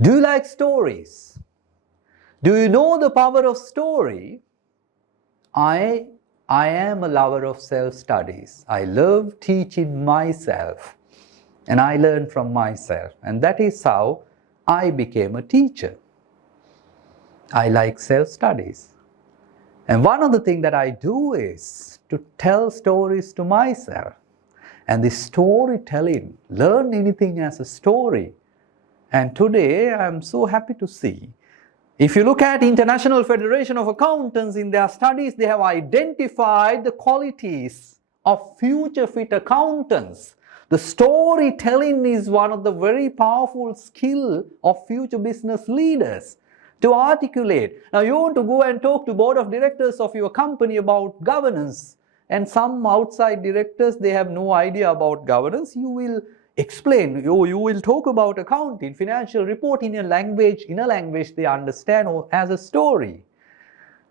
Do you like stories? Do you know the power of story? I am a lover of self-studies. I love teaching myself and I learn from myself, and that is how I became a teacher. I like self-studies. And one of the things that I do is to tell stories to myself. And this storytelling, learn anything as a story. And today I'm so happy to see, if you look at International Federation of Accountants, in their studies, they have identified the qualities of future fit accountants. The storytelling is one of the very powerful skills of future business leaders to articulate. Now you want to go and talk to board of directors of your company about governance, and some outside directors, they have no idea about governance. You will explain, you will talk about accounting, financial reporting in a language they understand, or as a story.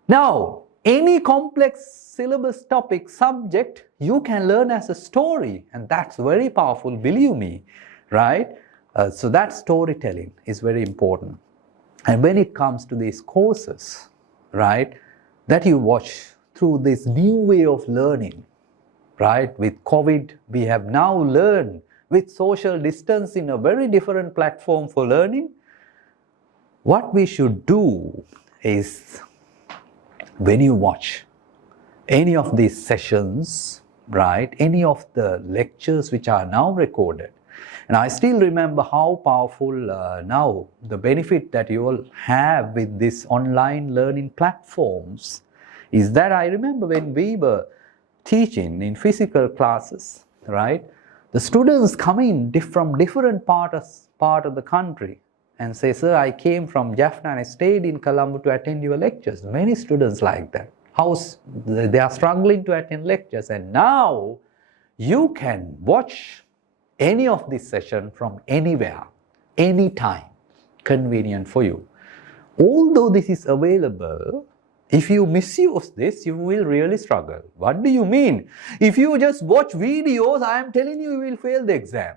Now, any complex syllabus topic, subject, you can learn as a story, and that's very powerful, believe me, right? So that storytelling is very important. And when it comes to these courses, right, that you watch through this new way of learning, right? With COVID, we have now learned with social distancing a very different platform for learning. What we should do is, when you watch any of these sessions, right, any of the lectures which are now recorded, and I still remember how powerful now the benefit that you all have with these online learning platforms is that I remember when we were teaching in physical classes, right, the students come in from different part of the country and say, sir, I came from Jaffna and I stayed in Colombo to attend your lectures. Many students like that. They are struggling to attend lectures, and now you can watch any of this session from anywhere, anytime, convenient for you. Although this is available, if you misuse this, you will really struggle. What do you mean? If you just watch videos, I am telling you, you will fail the exam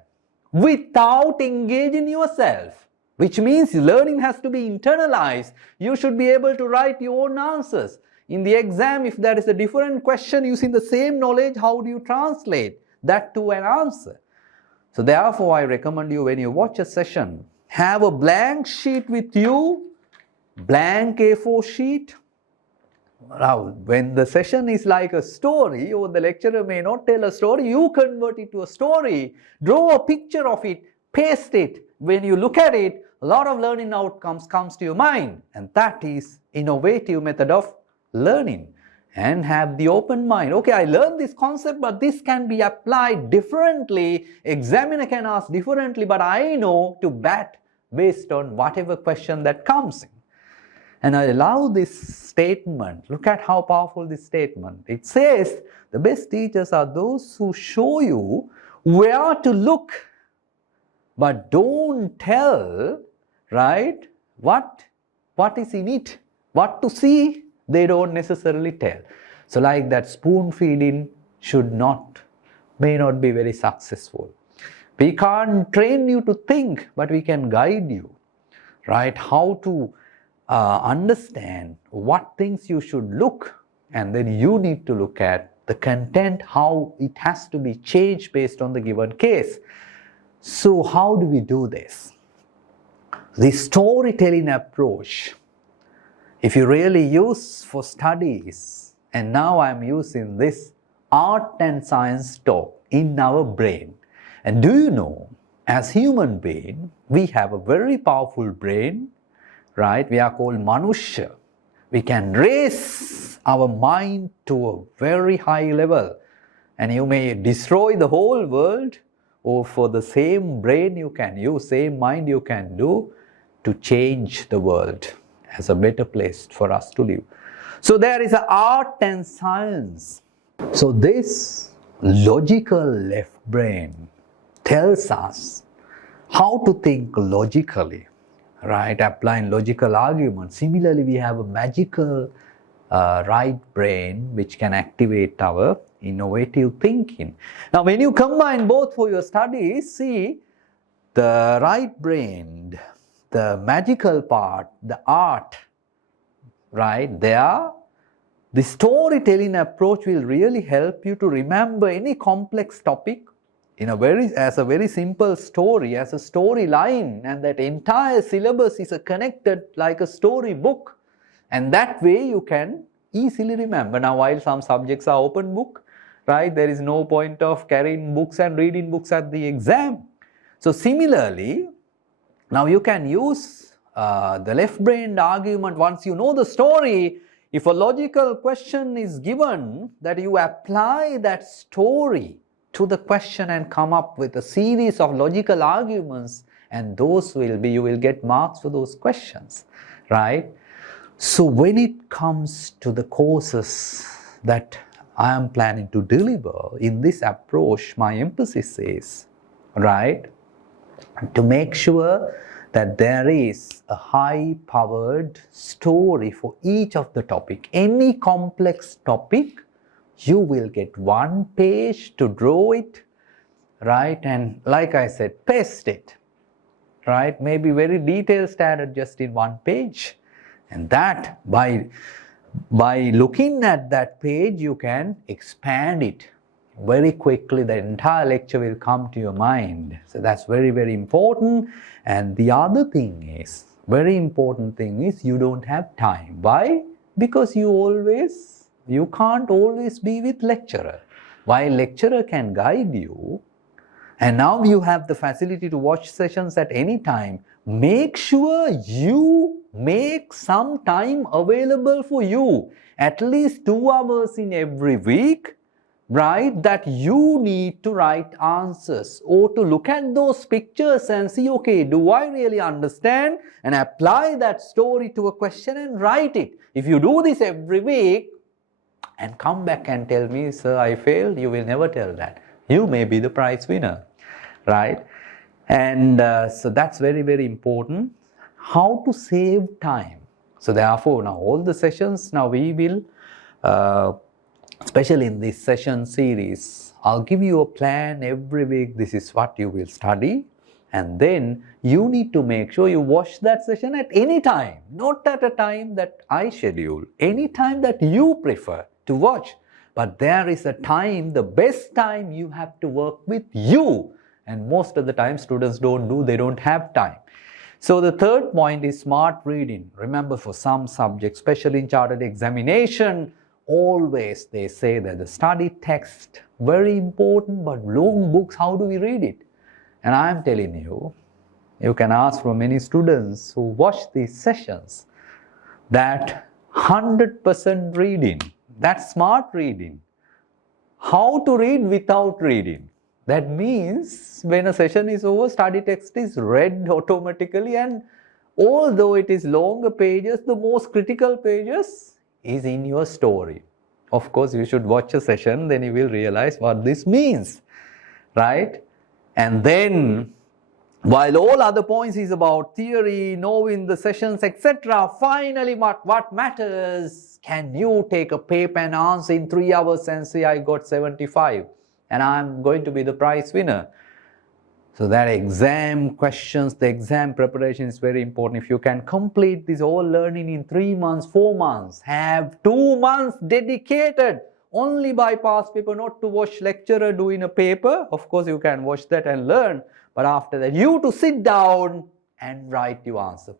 without engaging yourself, which means learning has to be internalized. You should be able to write your own answers. In the exam, if there is a different question using the same knowledge, how do you translate that to an answer? So therefore, I recommend you, when you watch a session, have a blank sheet with you, blank A4 sheet. Now, when the session is like a story, or the lecturer may not tell a story, you convert it to a story, draw a picture of it, paste it. When you look at it, a lot of learning outcomes comes to your mind, and that is innovative method of learning. And have the open mind. Okay, I learned this concept, but this can be applied differently. Examiner can ask differently, but I know to bat based on whatever question that comes in. And I love this statement. Look at how powerful this statement. It says, the best teachers are those who show you where to look, but don't tell, right, what is in it, what to see, they don't necessarily tell. So like that, spoon feeding may not be very successful. We can't train you to think, but we can guide you, right, how to understand what things you should look, and then you need to look at the content, how it has to be changed based on the given case. So how do we do this? The storytelling approach, if you really use for studies, and now I'm using this art and science talk in our brain. And do you know, as human being, we have a very powerful brain, right? We are called Manushya. We can raise our mind to a very high level, and you may destroy the whole world, or for the same brain you can use, same mind you can do to change the world as a better place for us to live. So there is an art and science. So this logical left brain tells us how to think logically, right? Applying logical arguments. Similarly, we have a magical right brain which can activate our innovative thinking. Now, when you combine both for your studies, see, the right brain, the magical part, the art, right, there, the storytelling approach will really help you to remember any complex topic as a very simple story, as a storyline, and that entire syllabus is connected like a storybook, and that way you can easily remember. Now, while some subjects are open book, right, there is no point of carrying books and reading books at the exam. So similarly, now you can use the left-brained argument. Once you know the story, if a logical question is given, that you apply that story to the question and come up with a series of logical arguments, and you will get marks for those questions, right? So when it comes to the courses that I am planning to deliver in this approach, my emphasis is, right, to make sure that there is a high-powered story for each of the topic. Any complex topic, you will get one page to draw it, right? And like I said, paste it, right? Maybe very detailed standard just in one page. And that, by looking at that page, you can expand it very quickly. The entire lecture will come to your mind. So that's very, very important. And the other thing is, very important thing is, you don't have time. Why? Because you can't always be with lecturer. While lecturer can guide you, and now you have the facility to watch sessions at any time, make sure you make some time available for you, at least 2 hours in every week, right, that you need to write answers or to look at those pictures and see, okay, do I really understand, and apply that story to a question and write it. If you do this every week and come back and tell me, sir, I failed, you will never tell that. You may be the prize winner, right? And so that's very, very important. How to save time. So therefore, now all the sessions, now we will, especially in this session series, I'll give you a plan every week. This is what you will study. And then you need to make sure you watch that session at any time, not at a time that I schedule, any time that you prefer to watch. But there is a time, the best time you have to work with you. And most of the time students they don't have time. So the third point is smart reading. Remember, for some subjects, especially in chartered examination, always they say that the study text, very important, but long books, how do we read it? And I am telling you, you can ask from many students who watch these sessions, that 100% reading, that's smart reading. How to read without reading? That means when a session is over, study text is read automatically, and although it is longer pages, the most critical pages is in your story. Of course, you should watch a session, then you will realize what this means, right? And then, while all other points is about theory, knowing the sessions, etc., finally what matters, can you take a paper and answer in 3 hours and say, I got 75 and I'm going to be the prize winner? So that exam questions, the exam preparation is very important. If you can complete this all learning in 3 months, 4 months, have 2 months dedicated only by past paper, not to watch lecturer doing a paper. Of course, you can watch that and learn. But after that, you to sit down and write your answer.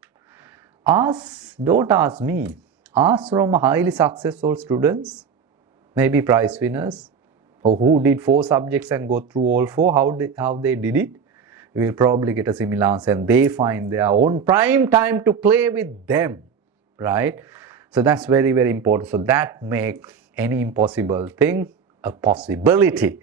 Don't ask me. Ask from highly successful students, maybe prize winners, or who did 4 subjects and go through all 4, how they did it. You will probably get a similar answer, and they find their own prime time to play with them, right? So that's very, very important. So that makes any impossible thing a possibility.